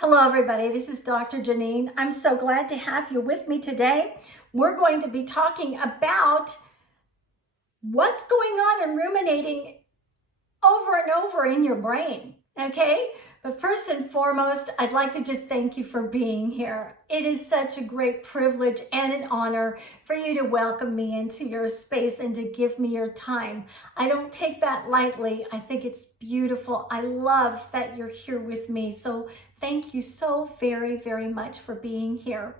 Hello everybody, this is Dr. Janine. I'm so glad to have you with me today. We're going to be talking about what's going on and ruminating over and over in your brain, okay? But first and foremost, I'd like to just thank you for being here. It is such a great privilege and an honor for you to welcome me into your space and to give me your time. I don't take that lightly. I think it's beautiful. I love that you're here with me. So thank you so very, very much for being here.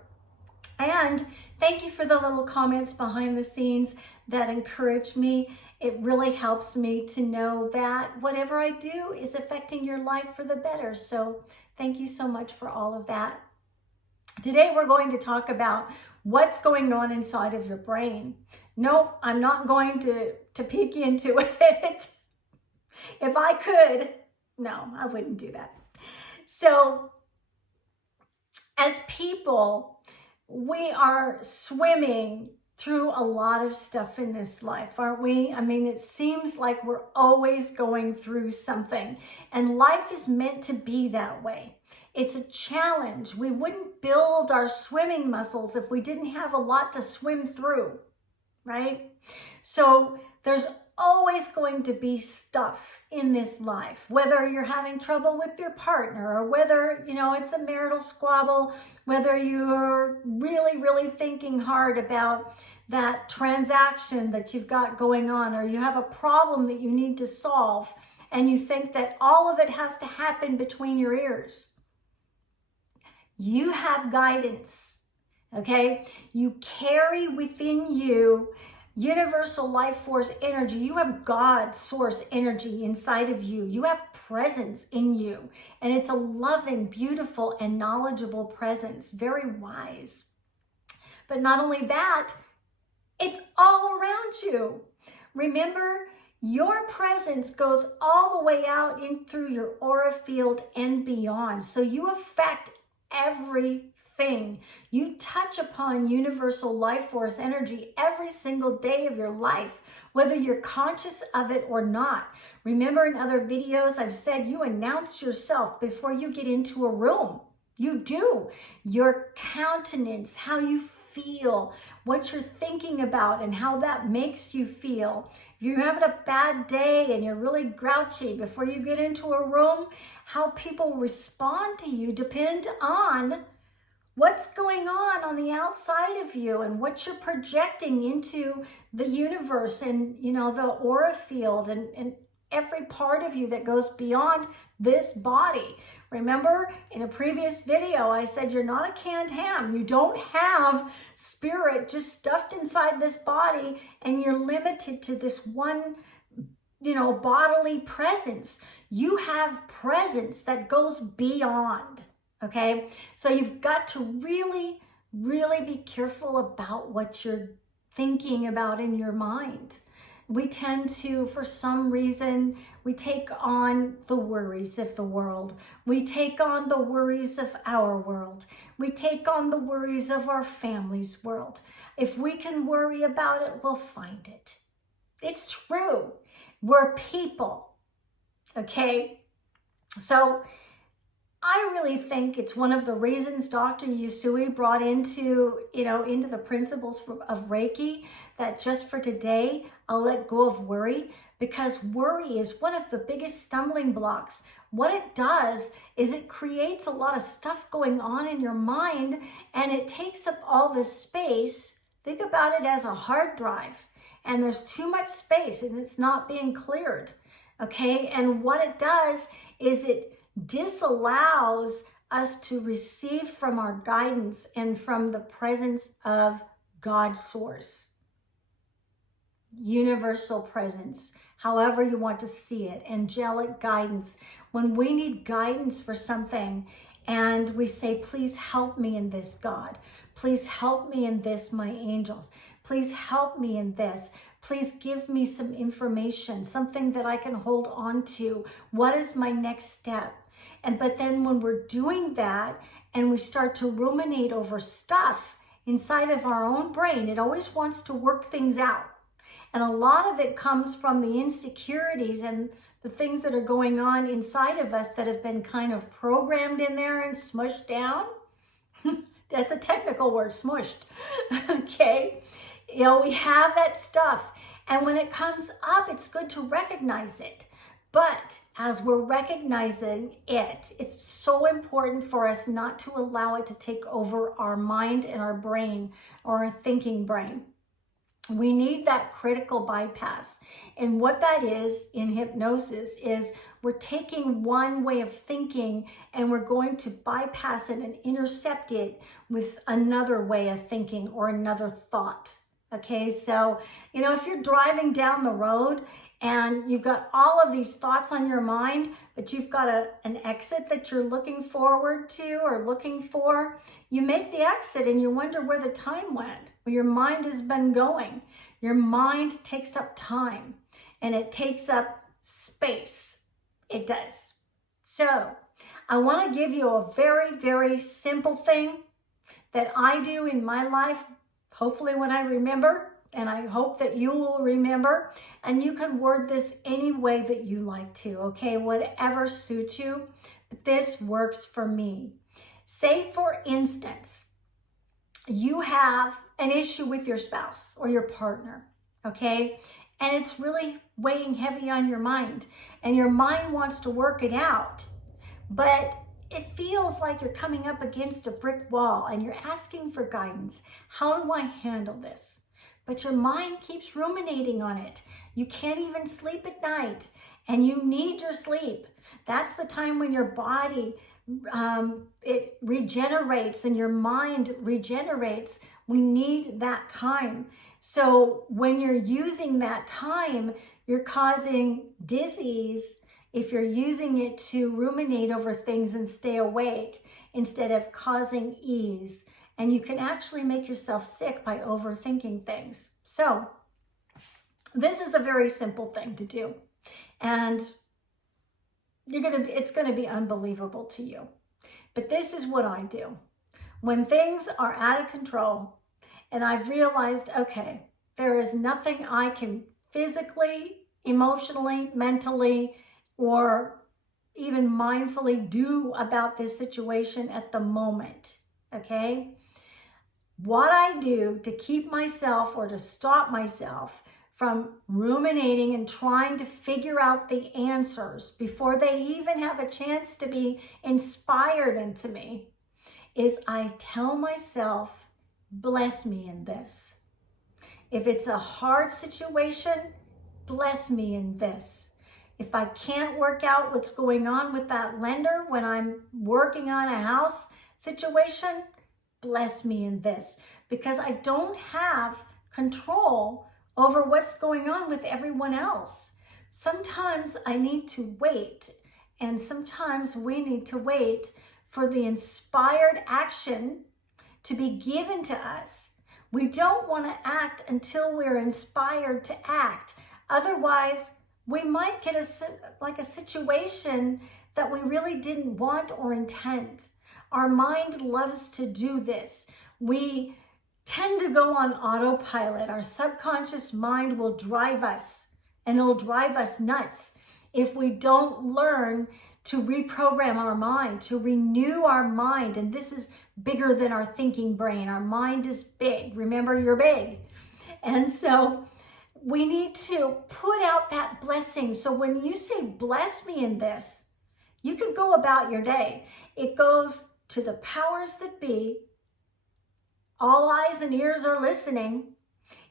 And thank you for the little comments behind the scenes that encourage me. It really helps me to know that whatever I do is affecting your life for the better. So thank you so much for all of that. Today we're going to talk about what's going on inside of your brain. No, I'm not going to peek into it. If I could, no, I wouldn't do that. So as people, we are swimming through a lot of stuff in this life, aren't we? I mean, it seems like we're always going through something, and life is meant to be that way. It's a challenge. We wouldn't build our swimming muscles if we didn't have a lot to swim through, right? So there's always going to be stuff in this life, whether you're having trouble with your partner or whether, it's a marital squabble, whether you're really thinking hard about that transaction that you've got going on, or you have a problem that you need to solve and you think that all of it has to happen between your ears. You have guidance, okay? You carry within you universal life force energy. You have God source energy inside of you. You have presence in you. And it's a loving, beautiful, and knowledgeable presence. Very wise. But not only that, it's all around you. Remember, your presence goes all the way out in through your aura field and beyond. So you affect everything. You touch upon universal life force energy every single day of your life, whether you're conscious of it or not. Remember, in other videos, I've said you announce yourself before you get into a room. You do. Your countenance, how you feel, what you're thinking about, and how that makes you feel. If you're having a bad day and you're really grouchy before you get into a room, how people respond to you depend on what's going on the outside of you and what you're projecting into the universe and, the aura field and every part of you that goes beyond this body. Remember, in a previous video, I said you're not a canned ham. You don't have spirit just stuffed inside this body and you're limited to this one, bodily presence. You have presence that goes beyond, okay? So you've got to really be careful about what you're thinking about in your mind. We tend to, for some reason, we take on the worries of the world. We take on the worries of our world. We take on the worries of our family's world. If we can worry about it, we'll find it. It's true. We're people, okay? So I really think it's one of the reasons Dr. Usui brought into the principles of Reiki, that just for today, I'll let go of worry, because worry is one of the biggest stumbling blocks. What it does is it creates a lot of stuff going on in your mind, and it takes up all this space. Think about it as a hard drive, and there's too much space and it's not being cleared, okay? And what it does is it disallows us to receive from our guidance and from the presence of God source. Universal presence, however you want to see it, angelic guidance. When we need guidance for something and we say, please help me in this, God. Please help me in this, my angels. Please help me in this. Please give me some information, something that I can hold on to. What is my next step? But then when we're doing that and we start to ruminate over stuff inside of our own brain, it always wants to work things out. And a lot of it comes from the insecurities and the things that are going on inside of us that have been kind of programmed in there and smushed down. That's a technical word, smushed. Okay. You know, we have that stuff. And when it comes up, it's good to recognize it. But as we're recognizing it, it's so important for us not to allow it to take over our mind and our brain, or our thinking brain. We need that critical bypass. And what that is in hypnosis is we're taking one way of thinking and we're going to bypass it and intercept it with another way of thinking or another thought. Okay, so, you know, if you're driving down the road and you've got all of these thoughts on your mind, but you've got an exit that you're looking forward to or looking for, you make the exit and you wonder where the time went, where your mind has been going. Your mind takes up time and it takes up space. It does. So I want to give you a very, very simple thing that I do in my life, hopefully when I remember, and I hope that you will remember, and you can word this any way that you like to, okay? Whatever suits you, but this works for me. Say, for instance, you have an issue with your spouse or your partner, okay? And it's really weighing heavy on your mind, and your mind wants to work it out, but it feels like you're coming up against a brick wall and you're asking for guidance. How do I handle this? But your mind keeps ruminating on it. You can't even sleep at night and you need your sleep. That's the time when your body, it regenerates and your mind regenerates. We need that time. So when you're using that time, you're causing disease if you're using it to ruminate over things and stay awake instead of causing ease. And you can actually make yourself sick by overthinking things. So this is a very simple thing to do. And it's gonna be unbelievable to you. But this is what I do. When things are out of control and I've realized, okay, there is nothing I can physically, emotionally, mentally, or even mindfully do about this situation at the moment, okay? What I do to keep myself or to stop myself from ruminating and trying to figure out the answers before they even have a chance to be inspired into me is I tell myself, bless me in this. If it's a hard situation, bless me in this. If I can't work out what's going on with that lender when I'm working on a house situation, bless me in this, because I don't have control over what's going on with everyone else. Sometimes I need to wait, and sometimes we need to wait for the inspired action to be given to us. We don't want to act until we're inspired to act. Otherwise, we might get a situation that we really didn't want or intend. Our mind loves to do this. We tend to go on autopilot. Our subconscious mind will drive us, and it'll drive us nuts if we don't learn to reprogram our mind, to renew our mind. And this is bigger than our thinking brain. Our mind is big. Remember, you're big. And so we need to put out that blessing. So when you say, bless me in this, you can go about your day. It goes to the powers that be. All eyes and ears are listening.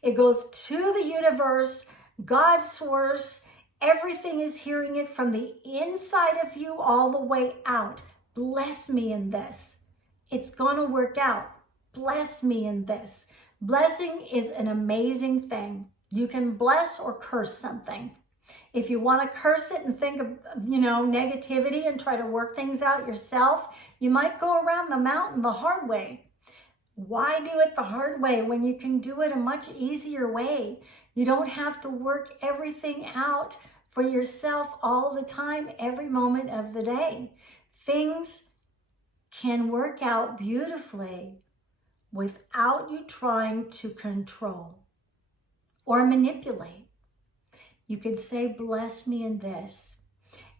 It goes to the universe, God's source. Everything is hearing it from the inside of you all the way out. Bless me in this. It's going to work out. Bless me in this. Blessing is an amazing thing. You can bless or curse something. If you want to curse it and think of, negativity and try to work things out yourself, you might go around the mountain the hard way. Why do it the hard way when you can do it a much easier way? You don't have to work everything out for yourself all the time, every moment of the day. Things can work out beautifully without you trying to control or manipulate. You could say, bless me in this.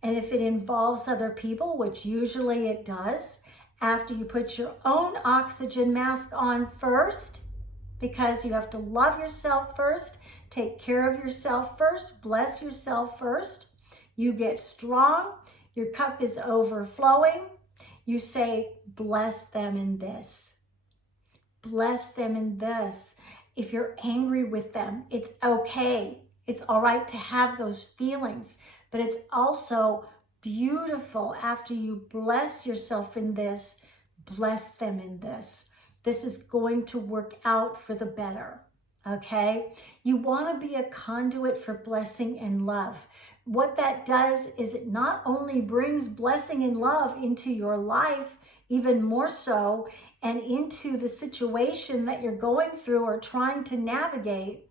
And if it involves other people, which usually it does, after you put your own oxygen mask on first, because you have to love yourself first, take care of yourself first, bless yourself first. You get strong, your cup is overflowing. You say, bless them in this. Bless them in this. If you're angry with them, it's okay. It's all right to have those feelings, but it's also beautiful after you bless yourself in this, bless them in this. This is going to work out for the better, okay? You want to be a conduit for blessing and love. What that does is it not only brings blessing and love into your life, even more so, and into the situation that you're going through or trying to navigate,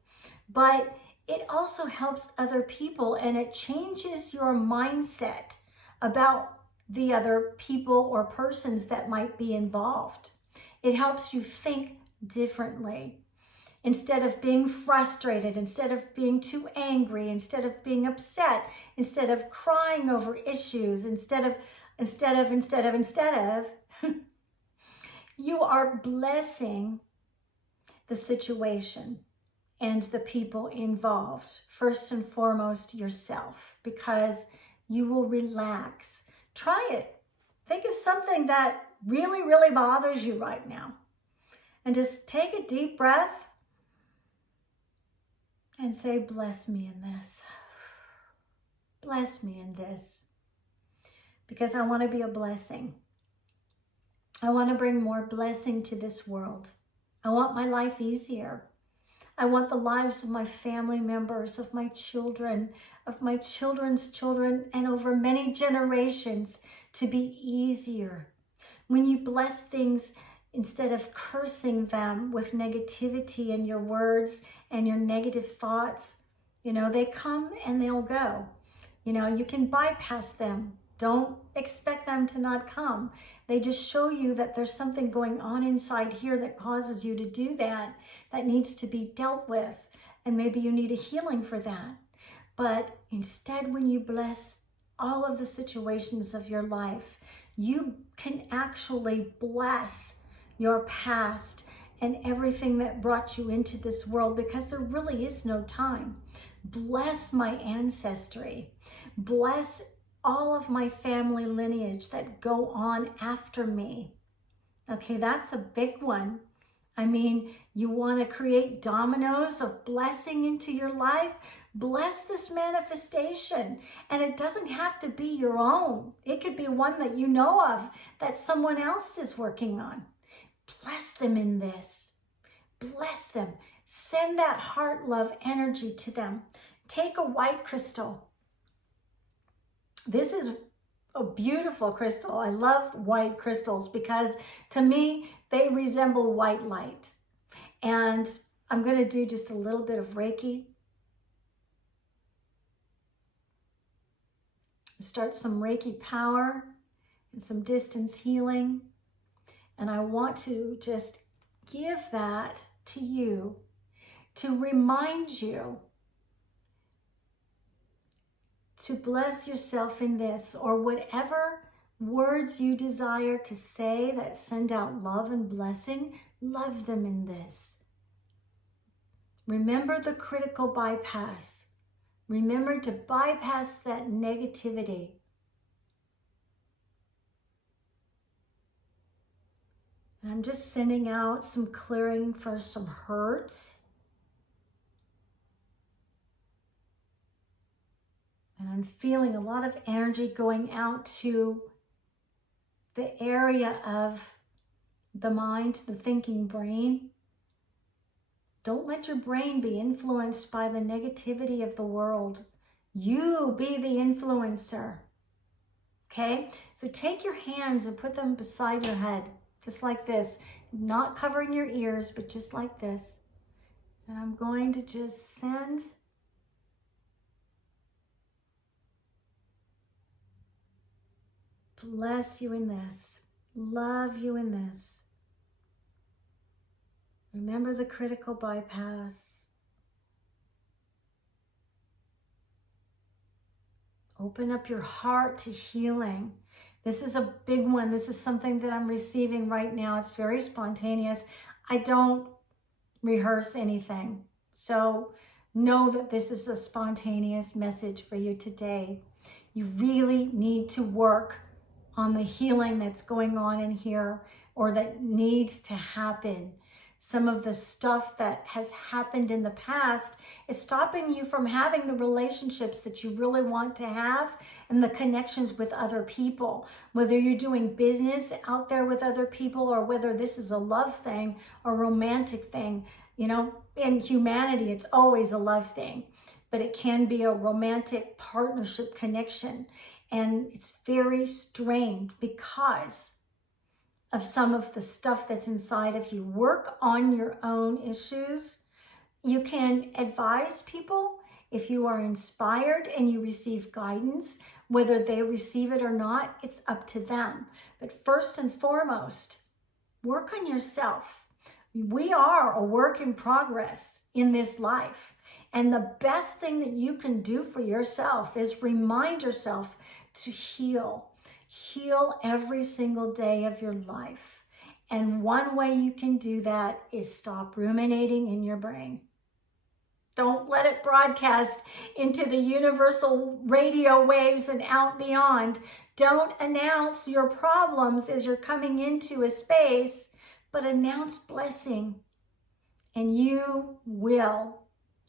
but it also helps other people and it changes your mindset about the other people or persons that might be involved. It helps you think differently. Instead of being frustrated, instead of being too angry, instead of being upset, instead of crying over issues, instead of, you are blessing the situation and the people involved. First and foremost, yourself, because you will relax. Try it. Think of something that really, really bothers you right now. And just take a deep breath and say, bless me in this. Bless me in this. Because I want to be a blessing. I want to bring more blessing to this world. I want my life easier. I want the lives of my family members, of my children, of my children's children, and over many generations to be easier. When you bless things, instead of cursing them with negativity in your words and your negative thoughts, they come and they'll go. You can bypass them. Don't expect them to not come. They just show you that there's something going on inside here that causes you to do that needs to be dealt with. And maybe you need a healing for that. But instead, when you bless all of the situations of your life, you can actually bless your past and everything that brought you into this world, because there really is no time. Bless my ancestry. Bless all of my family lineage that go on after me. Okay, that's a big one. I mean, you want to create dominoes of blessing into your life? Bless this manifestation. And it doesn't have to be your own. It could be one that you know of that someone else is working on. Bless them in this. Bless them. Send that heart love energy to them. Take a white crystal. This is a beautiful crystal. I love white crystals because to me, they resemble white light. And I'm going to do just a little bit of Reiki. Start some Reiki power and some distance healing. And I want to just give that to you to remind you to bless yourself in this, or whatever words you desire to say that send out love and blessing, love them in this. Remember the critical bypass. Remember to bypass that negativity. And I'm just sending out some clearing for some hurt. And I'm feeling a lot of energy going out to the area of the mind, the thinking brain. Don't let your brain be influenced by the negativity of the world. You be the influencer. Okay? So take your hands and put them beside your head, just like this. Not covering your ears, but just like this. And I'm going to just send bless you in this. Love you in this. Remember the critical bypass. Open up your heart to healing. This is a big one. This is something that I'm receiving right now. It's very spontaneous. I don't rehearse anything. So know that this is a spontaneous message for you today. You really need to work on the healing that's going on in here, or that needs to happen. Some of the stuff that has happened in the past is stopping you from having the relationships that you really want to have and the connections with other people. Whether you're doing business out there with other people, or whether this is a love thing or romantic thing. You know, in humanity, it's always a love thing, but it can be a romantic partnership connection. And it's very strained because of some of the stuff that's inside of you. Work on your own issues. You can advise people if you are inspired and you receive guidance. Whether they receive it or not, it's up to them. But first and foremost, work on yourself. We are a work in progress in this life. And the best thing that you can do for yourself is remind yourself to heal. Heal every single day of your life. And one way you can do that is stop ruminating in your brain. Don't let it broadcast into the universal radio waves and out beyond. Don't announce your problems as you're coming into a space, but announce blessing. And you will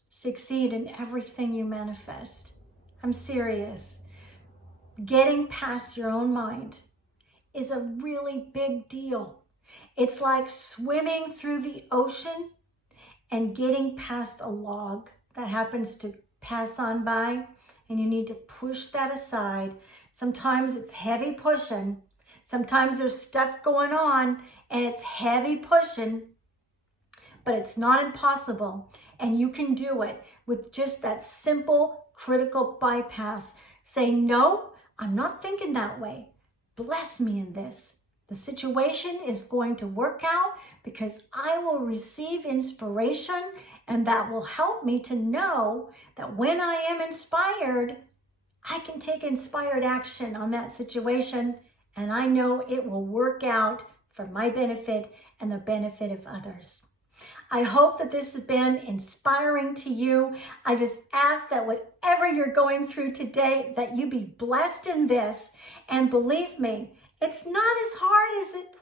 succeed in everything you manifest. I'm serious. Getting past your own mind is a really big deal. It's like swimming through the ocean and getting past a log that happens to pass on by, and you need to push that aside. Sometimes it's heavy pushing. Sometimes there's stuff going on and it's heavy pushing, but it's not impossible. And you can do it with just that simple critical bypass. Say, no, I'm not thinking that way. Bless me in this. The situation is going to work out because I will receive inspiration, and that will help me to know that when I am inspired, I can take inspired action on that situation, and I know it will work out for my benefit and the benefit of others. I hope that this has been inspiring to you. I just ask that whatever you're going through today, that you be blessed in this. And believe me, it's not as hard as it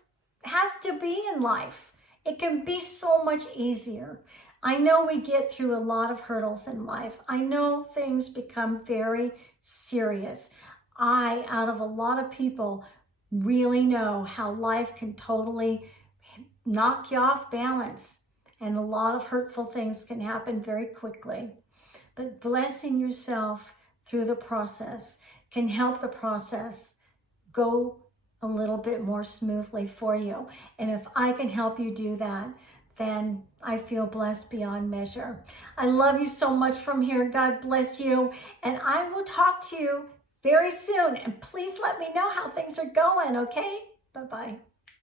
has to be in life. It can be so much easier. I know we get through a lot of hurdles in life. I know things become very serious. Out of a lot of people, really know how life can totally knock you off balance. And a lot of hurtful things can happen very quickly. But blessing yourself through the process can help the process go a little bit more smoothly for you. And if I can help you do that, then I feel blessed beyond measure. I love you so much from here. God bless you. And I will talk to you very soon. And please let me know how things are going, okay? Bye-bye.